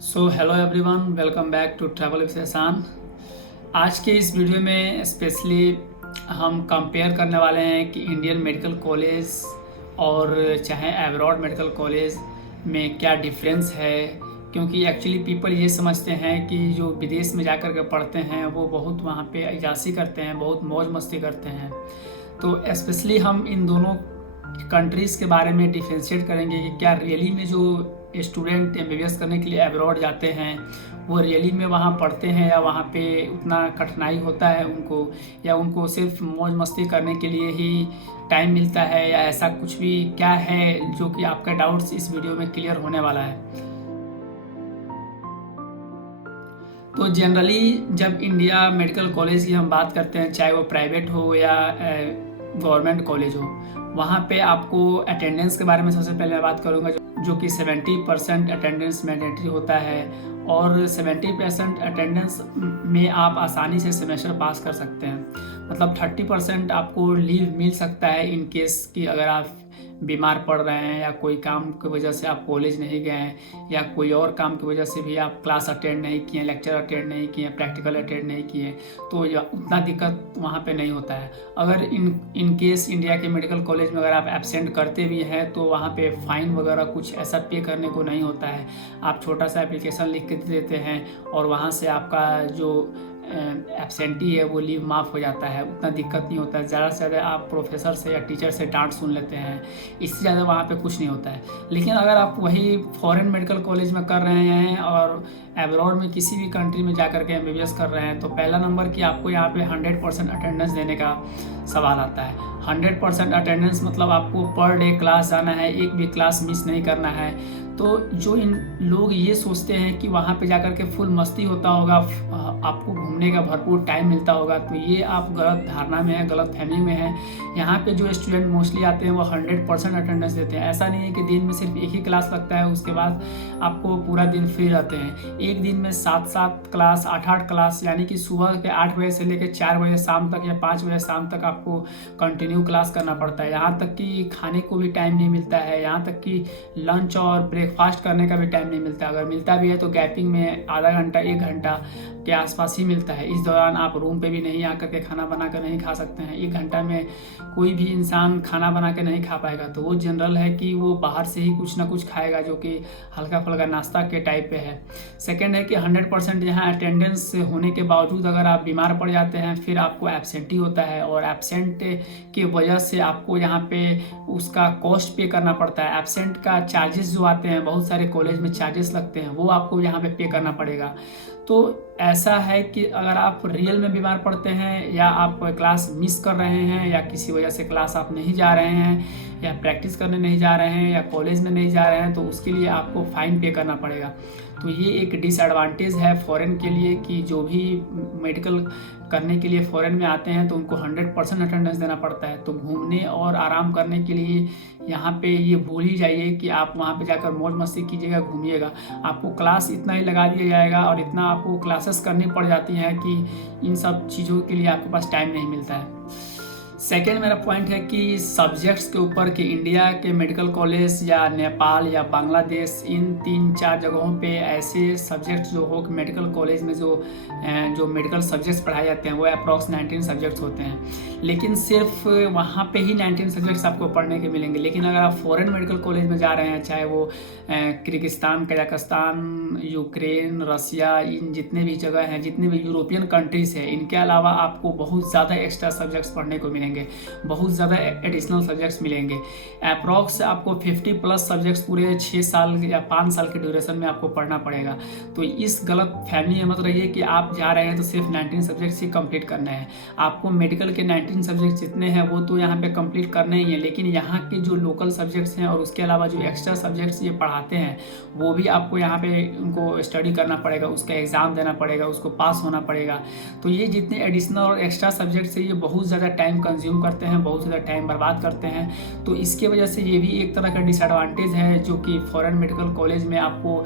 So hello everyone, welcome back to travel with Ehsan. आज के इस वीडियो में स्पेशली हम कंपेयर करने वाले हैं कि इंडियन मेडिकल कॉलेज और चाहे अब्रॉड मेडिकल कॉलेज में क्या डिफरेंस है। क्योंकि एक्चुअली पीपल ये समझते हैं कि जो विदेश में जा कर के पढ़ते हैं वो बहुत वहाँ पे अय्याशी करते हैं, बहुत मौज मस्ती करते हैं। तो स्पेशली हम इन दोनों कंट्रीज़ के बारे में डिफ्रेंशिएट करेंगे कि क्या रियली में जो स्टूडेंट एमबीबीएस करने के लिए अब्रॉड जाते हैं वो रियली में वहाँ पढ़ते हैं या वहाँ पे उतना कठिनाई होता है उनको, या उनको सिर्फ मौज मस्ती करने के लिए ही टाइम मिलता है, या ऐसा कुछ भी क्या है जो कि आपका डाउट्स इस वीडियो में क्लियर होने वाला है। तो जनरली जब इंडिया मेडिकल कॉलेज की हम बात करते हैं, चाहे वो प्राइवेट हो या गवर्नमेंट कॉलेज हो, वहाँ पे आपको अटेंडेंस के बारे में सबसे पहले मैं बात करूँगा, जो कि 70% अटेंडेंस मैंडेटरी होता है। और 70% अटेंडेंस में आप आसानी से सेमेस्टर पास कर सकते हैं। मतलब 30% आपको लीव मिल सकता है इन केस कि अगर आप बीमार पड़ रहे हैं या कोई काम की वजह से आप कॉलेज नहीं गए हैं, या कोई और काम की वजह से भी आप क्लास अटेंड नहीं किए, लेक्चर अटेंड नहीं किए, प्रैक्टिकल अटेंड नहीं किए, तो उतना दिक्कत वहाँ पे नहीं होता है। अगर इन केस इंडिया के मेडिकल कॉलेज में अगर आप एब्सेंट करते भी हैं तो वहाँ पे फ़ाइन वगैरह कुछ ऐसा पे करने को नहीं होता है। आप छोटा सा एप्लीकेशन लिख के दे देते हैं और वहाँ से आपका जो एब्सेंटी है वो लीव माफ़ हो जाता है, उतना दिक्कत नहीं होता है। ज़्यादा से ज़्यादा आप प्रोफेसर से या टीचर से डांट सुन लेते हैं, इससे ज़्यादा वहाँ पे कुछ नहीं होता है। लेकिन अगर आप वही फॉरेन मेडिकल कॉलेज में कर रहे हैं और एब्रॉड में किसी भी कंट्री में जा कर के एमबीबीएस कर रहे हैं, तो पहला नंबर कि आपको यहाँ पे 100% अटेंडेंस देने का सवाल आता है। 100% अटेंडेंस मतलब आपको पर डे क्लास जाना है, एक भी क्लास मिस नहीं करना है। तो जो इन लोग ये सोचते हैं कि वहाँ पे जाकर के फुल मस्ती होता होगा, आपको घूमने का भरपूर टाइम मिलता होगा, तो ये आप गलत धारणा में है, गलत फहमी में है। यहाँ पे जो स्टूडेंट मोस्टली आते हैं वो 100% अटेंडेंस देते हैं। ऐसा नहीं है कि दिन में सिर्फ एक ही क्लास लगता है, उसके बाद आपको पूरा दिन फ्री रहते हैं। एक दिन में 7-7 क्लास, 8-8 क्लास, यानी कि सुबह के 8 बजे से लेकर 4 बजे शाम तक या 5 बजे शाम तक आपको कंटिन्यू क्लास करना पड़ता है। यहाँ तक कि खाने को भी टाइम नहीं मिलता है, यहाँ तक कि लंच और ब्रेकफास्ट करने का भी टाइम नहीं मिलता। अगर मिलता भी है तो गैपिंग में आधा घंटा 1 घंटा के आसपास ही मिलता है। इस दौरान आप रूम पे भी नहीं आकर के खाना बना कर नहीं खा सकते हैं। 1 घंटा में कोई भी इंसान खाना बना के नहीं खा पाएगा, तो वो जनरल है कि वो बाहर से ही कुछ ना कुछ खाएगा, जो कि हल्का फुल्का नाश्ता के टाइप पे है। सेकेंड है कि 100% यहाँ अटेंडेंस होने के बावजूद अगर आप बीमार पड़ जाते हैं फिर आपको एब्सेंटी होता है, और एब्सेंट की वजह से आपको यहाँ पे उसका कॉस्ट पे करना पड़ता है। एब्सेंट का चार्जेस जो आते हैं, बहुत सारे कॉलेज में चार्जेस लगते हैं, वो आपको यहाँ पे करना पड़ेगा। तो ऐसा है कि अगर आप रियल में बीमार पड़ते हैं, या आप क्लास मिस कर रहे हैं, या किसी वजह से क्लास आप नहीं जा रहे हैं, या प्रैक्टिस करने नहीं जा रहे हैं, या कॉलेज में नहीं जा रहे हैं, तो उसके लिए आपको फ़ाइन पे करना पड़ेगा। तो ये एक डिसएडवांटेज है फ़ॉरेन के लिए कि जो भी मेडिकल करने के लिए फ़ॉरेन में आते हैं तो उनको 100% अटेंडेंस देना पड़ता है। तो घूमने और आराम करने के लिए यहाँ पे ये भूल ही जाइए कि आप वहाँ पे जाकर मौज मस्ती कीजिएगा, घूमिएगा। आपको क्लास इतना ही लगा दिया जाएगा और इतना आपको क्लासेस करनी पड़ जाती हैं कि इन सब चीज़ों के लिए आपके पास टाइम नहीं मिलता है। सेकेंड मेरा पॉइंट है कि सब्जेक्ट्स के ऊपर कि इंडिया के मेडिकल कॉलेज या नेपाल या बांग्लादेश, इन 3-4 जगहों पे ऐसे सब्जेक्ट्स जो हो मेडिकल कॉलेज में जो मेडिकल सब्जेक्ट्स पढ़ाए जाते हैं वो अप्रॉक्स 19 सब्जेक्ट्स होते हैं। लेकिन सिर्फ वहाँ पे ही 19 सब्जेक्ट्स आपको पढ़ने के मिलेंगे। लेकिन अगर आप फॉरेन मेडिकल कॉलेज में जा रहे हैं, चाहे वो किर्गिस्तान, कजाकिस्तान, यूक्रेन, रसिया, इन जितने भी जगह हैं, जितने भी यूरोपियन कंट्रीज़ हैं, इनके अलावा आपको बहुत ज़्यादा एक्स्ट्रा सब्जेक्ट्स पढ़ने को मिलेंगे, बहुत ज़्यादा एडिशनल सब्जेक्ट्स मिलेंगे। अप्रॉक्स आपको 50+ सब्जेक्ट्स पूरे 6 साल या 5 साल के ड्यूरेशन में आपको पढ़ना पड़ेगा। तो इस गलत फहमी में मत रहिए कि आप जा रहे हैं तो सिर्फ 19 सब्जेक्ट्स ही कंप्लीट करना है। आपको मेडिकल के 19 सब्जेक्ट्स जितने हैं वो तो यहाँ पे कंप्लीट करने ही हैं, लेकिन यहाँ के जो लोकल सब्जेक्ट्स हैं और उसके अलावा जो एक्स्ट्रा सब्जेक्ट्स ये पढ़ाते हैं वो भी आपको यहाँ पे उनको स्टडी करना पड़ेगा, उसका एग्ज़ाम देना पड़ेगा, उसको पास होना पड़ेगा। तो ये जितने एडिशनल और एक्स्ट्रा सब्जेक्ट्स है ये बहुत ज़्यादा टाइम कंज्यूम करते हैं, बहुत ज़्यादा टाइम बर्बाद करते हैं। तो इसके वजह से ये भी एक तरह का डिसएडवांटेज है, जो कि फॉरेन मेडिकल कॉलेज में आपको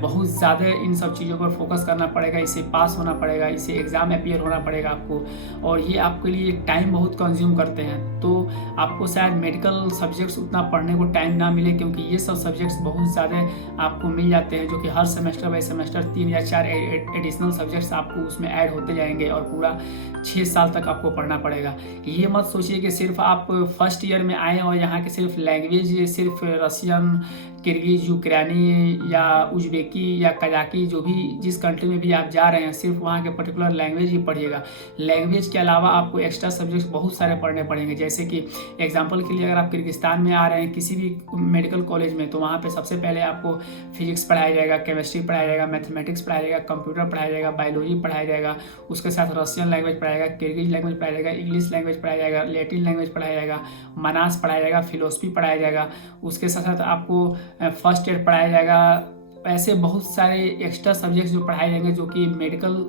बहुत ज़्यादा इन सब चीज़ों पर फोकस करना पड़ेगा, इसे पास होना पड़ेगा, इसे एग्ज़ाम अपीयर होना पड़ेगा आपको, और ये आपके लिए टाइम बहुत कंज्यूम करते हैं। तो आपको शायद मेडिकल सब्जेक्ट्स उतना पढ़ने को टाइम ना मिले, क्योंकि ये सब सब्जेक्ट्स बहुत ज़्यादा आपको मिल जाते हैं, जो कि हर सेमेस्टर बाई सेमेस्टर 3 या 4 एडिशनल सब्जेक्ट्स आपको उसमें ऐड होते जाएंगे और पूरा 6 साल तक आपको पढ़ना पड़ेगा। ये मत सोचिए कि सिर्फ आप फर्स्ट ईयर में आए और यहाँ के सिर्फ लैंग्वेज सिर्फ रशियन, किर्गिज, यूक्रेनी या उज़्बेकी या कजाकी, जो भी जिस कंट्री में भी आप जा रहे हैं, सिर्फ वहाँ के पर्टिकुलर लैंग्वेज ही पढ़िएगा। लैंग्वेज के अलावा आपको एक्स्ट्रा सब्जेक्ट्स बहुत सारे पढ़ने पड़ेंगे। जैसे कि एग्जांपल के लिए अगर आप किर्गिस्तान में आ रहे हैं किसी भी मेडिकल कॉलेज में, तो वहाँ पे सबसे पहले आपको फिजिक्स पढ़ाया जाएगा, केमिस्ट्री पढ़ाया जाएगा, मैथमेटिक्स पढ़ाया जाएगा, कंप्यूटर पढ़ाया जाएगा, बायोलॉजी पढ़ाया जाएगा, उसके साथ रशियन लैंग्वेज पढ़ाया जाएगा, किर्गिज लैंग्वेज पढ़ाया जाएगा, इंग्लिश लैंग्वेज पढ़ाया जाएगा, लैटिन लैंग्वेज पढ़ाया जाएगा, मनास पढ़ाया जाएगा, फिलोसफी पढ़ाया जाएगा, उसके साथ साथ आपको फर्स्ट एड पढ़ाया जाएगा। ऐसे बहुत सारे एक्स्ट्रा सब्जेक्ट्स जो पढ़ाए जाएंगे, जो कि मेडिकल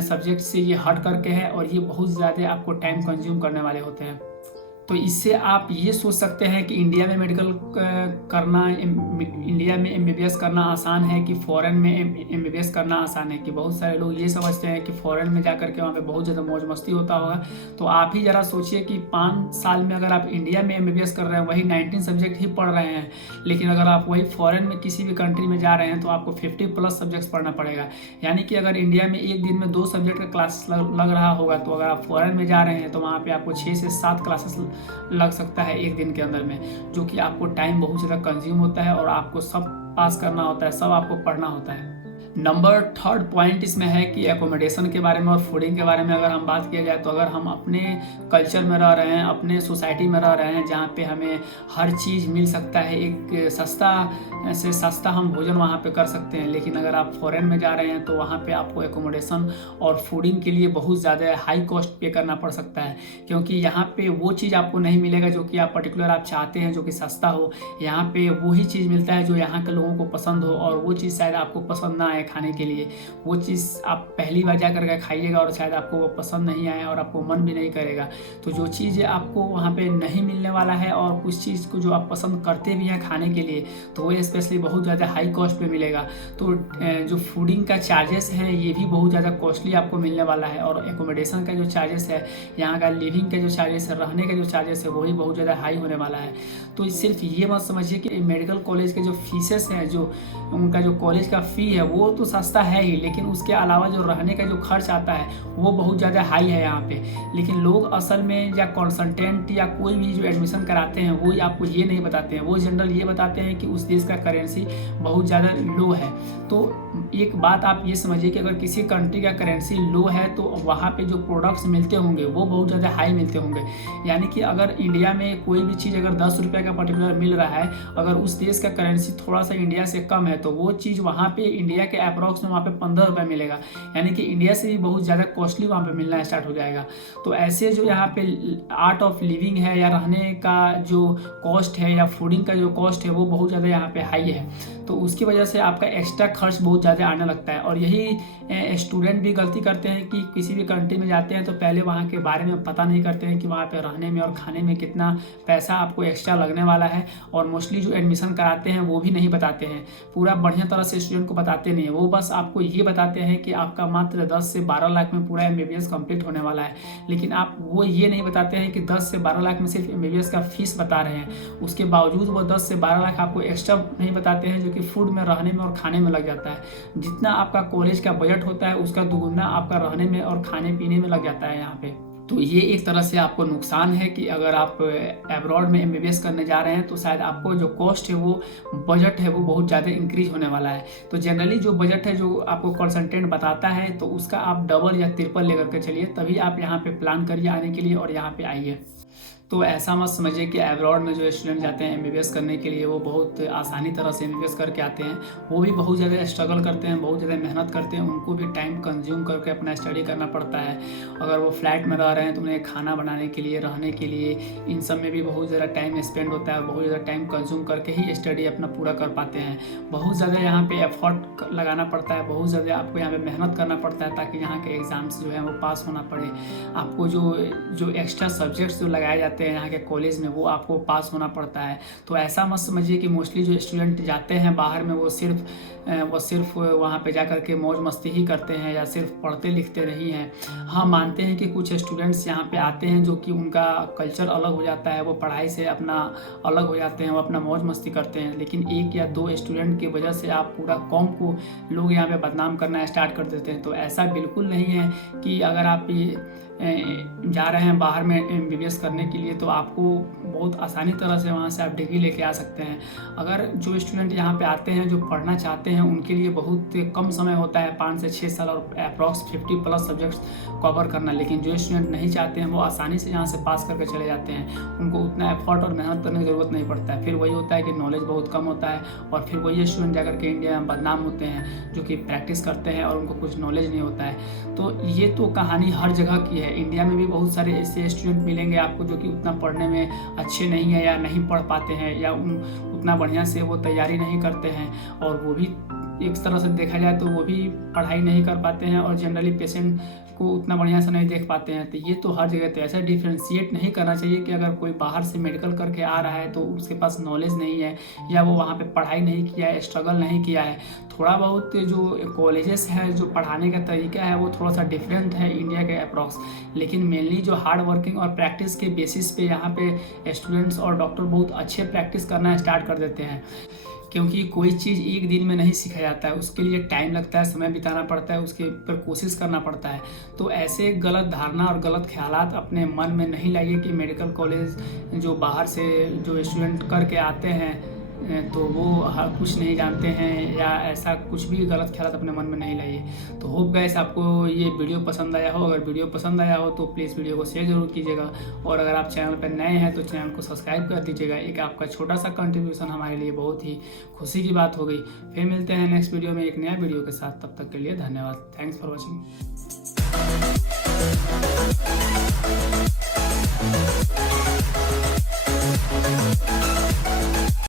सब्जेक्ट से ये हट करके हैं, और ये बहुत ज़्यादा आपको टाइम कंज्यूम करने वाले होते हैं। तो इससे आप ये सोच सकते हैं कि इंडिया में मेडिकल करना, इंडिया में एमबीबीएस करना आसान है कि फ़ॉरेन में एमबीबीएस करना आसान है। कि बहुत सारे लोग ये समझते हैं कि फ़ॉरेन में जा करके वहाँ पे बहुत ज़्यादा मौज मस्ती होता होगा। तो आप ही ज़रा सोचिए कि 5 साल में अगर आप इंडिया में एमबीबीएस कर रहे हैं, वही 19 सब्जेक्ट ही पढ़ रहे हैं, लेकिन अगर आप वही फ़ॉरेन में किसी भी कंट्री में जा रहे हैं तो आपको 50+ सब्जेक्ट्स पढ़ना पड़ेगा। यानी कि अगर इंडिया में एक दिन में 2 सब्जेक्ट का क्लास लग रहा होगा, तो अगर आप फ़ॉरेन में जा रहे हैं तो वहाँ पर आपको 6 से 7 क्लासेस लग सकता है एक दिन के अंदर में, जो कि आपको टाइम बहुत ज़्यादा कंज्यूम होता है और आपको सब पास करना होता है, सब आपको पढ़ना होता है। नंबर 3 पॉइंट इसमें है कि एकोमोडेशन के बारे में और फूडिंग के बारे में अगर हम बात किया जाए, तो अगर हम अपने कल्चर में रह रहे हैं, अपने सोसाइटी में रह रहे हैं, जहाँ पे हमें हर चीज़ मिल सकता है, एक सस्ता से सस्ता हम भोजन वहाँ पे कर सकते हैं। लेकिन अगर आप फॉरेन में जा रहे हैं तो वहाँ पे आपको एकोमोडेशन और फूडिंग के लिए बहुत ज़्यादा हाई कॉस्ट पे करना पड़ सकता है, क्योंकि यहाँ पे वो चीज़ आपको नहीं मिलेगा जो कि आप पर्टिकुलर आप चाहते हैं, जो कि सस्ता हो। यहाँ पे वही चीज़ मिलता है जो यहाँ के लोगों को पसंद हो, और वो चीज़ शायद आपको पसंद ना आए खाने के लिए। वो चीज़ आप पहली बार जा करके खाइएगा और शायद आपको वो पसंद नहीं आए और आपको मन भी नहीं करेगा। तो जो चीज़ आपको वहाँ पे नहीं मिलने वाला है, और कुछ चीज़ को जो आप पसंद करते भी हैं खाने के लिए, तो वो स्पेशली बहुत ज़्यादा हाई कॉस्ट पे मिलेगा। तो जो फूडिंग का चार्जेस है ये भी बहुत ज़्यादा कॉस्टली आपको मिलने वाला है, और एकोमोडेशन का जो चार्जेस है, यहाँ का लिविंग का जो चार्जेस है, रहने का जो चार्जेस है, वो भी बहुत ज़्यादा हाई होने वाला है। तो सिर्फ ये मत समझिए कि मेडिकल कॉलेज के जो फीसेस हैं, जो उनका जो कॉलेज का फ़ी है वो तो सस्ता है ही, लेकिन उसके अलावा जो रहने का जो खर्च आता है वो बहुत ज़्यादा हाई है यहाँ पे। लेकिन लोग असल में या कंसल्टेंट या कोई भी जो एडमिशन कराते हैं वो आपको ये नहीं बताते हैं, वो जनरल ये बताते हैं कि उस देश का करेंसी बहुत ज़्यादा लो है। तो एक बात आप ये समझिए कि अगर किसी कंट्री का करेंसी लो है तो वहाँ पे जो प्रोडक्ट्स मिलते होंगे वो बहुत ज़्यादा हाई मिलते होंगे। यानी कि अगर इंडिया में कोई भी चीज़ अगर 10 रुपये का पर्टिकुलर मिल रहा है, अगर उस देश का करेंसी थोड़ा सा इंडिया से कम है, तो वो चीज़ वहाँ पे इंडिया के अप्रॉक्स में वहाँ पे 15 रुपये मिलेगा। यानी कि इंडिया से भी बहुत ज़्यादा कॉस्टली वहाँ पे मिलना स्टार्ट हो जाएगा। तो ऐसे जो यहाँ पे आर्ट ऑफ लिविंग है, या रहने का जो कॉस्ट है, या फूडिंग का जो कॉस्ट है, वो बहुत ज़्यादा यहाँ पे हाई है। तो उसकी वजह से आपका एक्स्ट्रा खर्च बहुत ज़्यादा आने लगता है। और यही स्टूडेंट भी गलती करते हैं कि किसी भी कंट्री में जाते हैं तो पहले वहाँ के बारे में पता नहीं करते हैं कि वहाँ पे रहने में और खाने में कितना पैसा आपको एक्स्ट्रा लगने वाला है। और मोस्टली जो एडमिशन कराते हैं वो भी नहीं बताते हैं, पूरा बढ़िया तरह से स्टूडेंट को बताते नहीं है। वो बस आपको ये बताते हैं कि आपका मात्र 10 से 12 लाख में पूरा MBBS कंप्लीट होने वाला है, लेकिन आप वो ये नहीं बताते हैं कि 10 से 12 लाख में सिर्फ MBBS का फीस बता रहे हैं। उसके बावजूद वो 10 से 12 लाख आपको एक्स्ट्रा नहीं बताते हैं, जो कि फूड में, रहने में और खाने में लग जाता है। जितना आपका कॉलेज का बजट होता है उसका दुगुना आपका रहने में और खाने पीने में लग जाता है यहाँ पे। तो ये एक तरह से आपको नुकसान है कि अगर आप अब्रॉड में MBBS करने जा रहे हैं तो शायद आपको जो कॉस्ट है, वो बजट है, वो बहुत ज़्यादा इंक्रीज होने वाला है। तो जनरली जो बजट है, जो आपको कंसल्टेंट बताता है, तो उसका आप डबल या ट्रिपल लेकर के चलिए, तभी आप यहाँ पे प्लान करिए आने के लिए और यहाँ पे आइए। तो ऐसा मत समझिए कि अब्रॉड में जो स्टूडेंट जाते हैं एमबीबीएस करने के लिए वो बहुत आसानी तरह से एमबीबीएस करके आते हैं। वो भी बहुत ज़्यादा स्ट्रगल करते हैं, बहुत ज़्यादा मेहनत करते हैं, उनको भी टाइम कंज्यूम करके अपना स्टडी करना पड़ता है। अगर वो फ्लैट में रह रहे हैं तो उन्हें खाना बनाने के लिए, रहने के लिए, इन सब में भी बहुत ज़्यादा टाइम स्पेंड होता है, बहुत ज़्यादा टाइम कंज्यूम करके ही स्टडी अपना पूरा कर पाते हैं। बहुत ज़्यादा यहाँ पे एफर्ट लगाना पड़ता है, बहुत ज़्यादा आपको यहाँ पे मेहनत करना पड़ता है ताकि यहाँ के एग्ज़ाम्स जो है वो पास होना पड़े। आपको जो एक्स्ट्रा सब्जेक्ट्स जो लगाए जाते हैं यहाँ के कॉलेज में वो आपको पास होना पड़ता है। तो ऐसा मत समझिए कि मोस्टली जो स्टूडेंट जाते हैं बाहर में वो सिर्फ वहाँ पे जा कर के मौज मस्ती ही करते हैं या सिर्फ पढ़ते लिखते नहीं हैं। हाँ, मानते हैं कि कुछ स्टूडेंट्स यहाँ पे आते हैं जो कि उनका कल्चर अलग हो जाता है, वो पढ़ाई से अपना अलग हो जाते हैं, वो अपना मौज मस्ती करते हैं। लेकिन 1 या 2 स्टूडेंट की वजह से आप पूरा कौम को लोग यहाँ पे बदनाम करना स्टार्ट कर देते हैं। तो ऐसा बिल्कुल नहीं है कि अगर आप जा रहे हैं बाहर में एमबीबीएस करने के लिए तो आपको बहुत आसानी तरह से वहाँ से आप डिग्री लेके आ सकते हैं। अगर जो स्टूडेंट यहाँ पे आते हैं जो पढ़ना चाहते हैं उनके लिए बहुत कम समय होता है, 5 से 6 साल और अप्रॉक्स 50+ सब्जेक्ट्स कवर करना। लेकिन जो स्टूडेंट नहीं चाहते हैं वो आसानी से यहाँ से पास करके चले जाते हैं, उनको उतना एफर्ट और मेहनत करने की ज़रूरत नहीं पड़ता है। फिर वही होता है कि नॉलेज बहुत कम होता है और फिर वही स्टूडेंट जाकर के इंडिया में बदनाम होते हैं जो कि प्रैक्टिस करते हैं और उनको कुछ नॉलेज नहीं होता है। तो ये तो कहानी हर जगह की है। इंडिया में भी बहुत सारे ऐसे स्टूडेंट मिलेंगे आपको जो कि उतना पढ़ने में अच्छे नहीं है या नहीं पढ़ पाते हैं या उतना बढ़िया से वो तैयारी नहीं करते हैं और वो भी एक तरह से देखा जाए तो वो भी पढ़ाई नहीं कर पाते हैं और जनरली पेशेंट को उतना बढ़िया से नहीं देख पाते हैं। तो ये तो हर जगह तो ऐसा डिफ्रेंशिएट नहीं करना चाहिए कि अगर कोई बाहर से मेडिकल करके आ रहा है तो उसके पास नॉलेज नहीं है या वो वहाँ पे पढ़ाई नहीं किया है, स्ट्रगल नहीं किया है। थोड़ा बहुत जो कॉलेजेस है जो पढ़ाने का तरीका है वो थोड़ा सा डिफरेंट है इंडिया के अप्रॉक्स, लेकिन मेनली जो हार्ड वर्किंग और प्रैक्टिस के बेसिस पे यहाँ पे स्टूडेंट्स और डॉक्टर बहुत अच्छे प्रैक्टिस करना स्टार्ट कर देते हैं। क्योंकि कोई चीज़ एक दिन में नहीं सीखा जाता है, उसके लिए टाइम लगता है, समय बिताना पड़ता है, उसके ऊपर कोशिश करना पड़ता है। तो ऐसे गलत धारणा और गलत ख्यालात अपने मन में नहीं लाइए कि मेडिकल कॉलेज जो बाहर से जो स्टूडेंट करके आते हैं तो वो कुछ नहीं जानते हैं या ऐसा कुछ भी गलत ख्याल अपने मन में नहीं लाइए। तो होप गाइस आपको ये वीडियो पसंद आया हो। अगर वीडियो पसंद आया हो तो प्लीज़ वीडियो को शेयर जरूर कीजिएगा और अगर आप चैनल पर नए हैं तो चैनल को सब्सक्राइब कर दीजिएगा। एक आपका छोटा सा कंट्रीब्यूशन हमारे लिए बहुत ही खुशी की बात हो गई। फिर मिलते हैं नेक्स्ट वीडियो में एक नया वीडियो के साथ, तब तक के लिए धन्यवाद। Thanks for watching.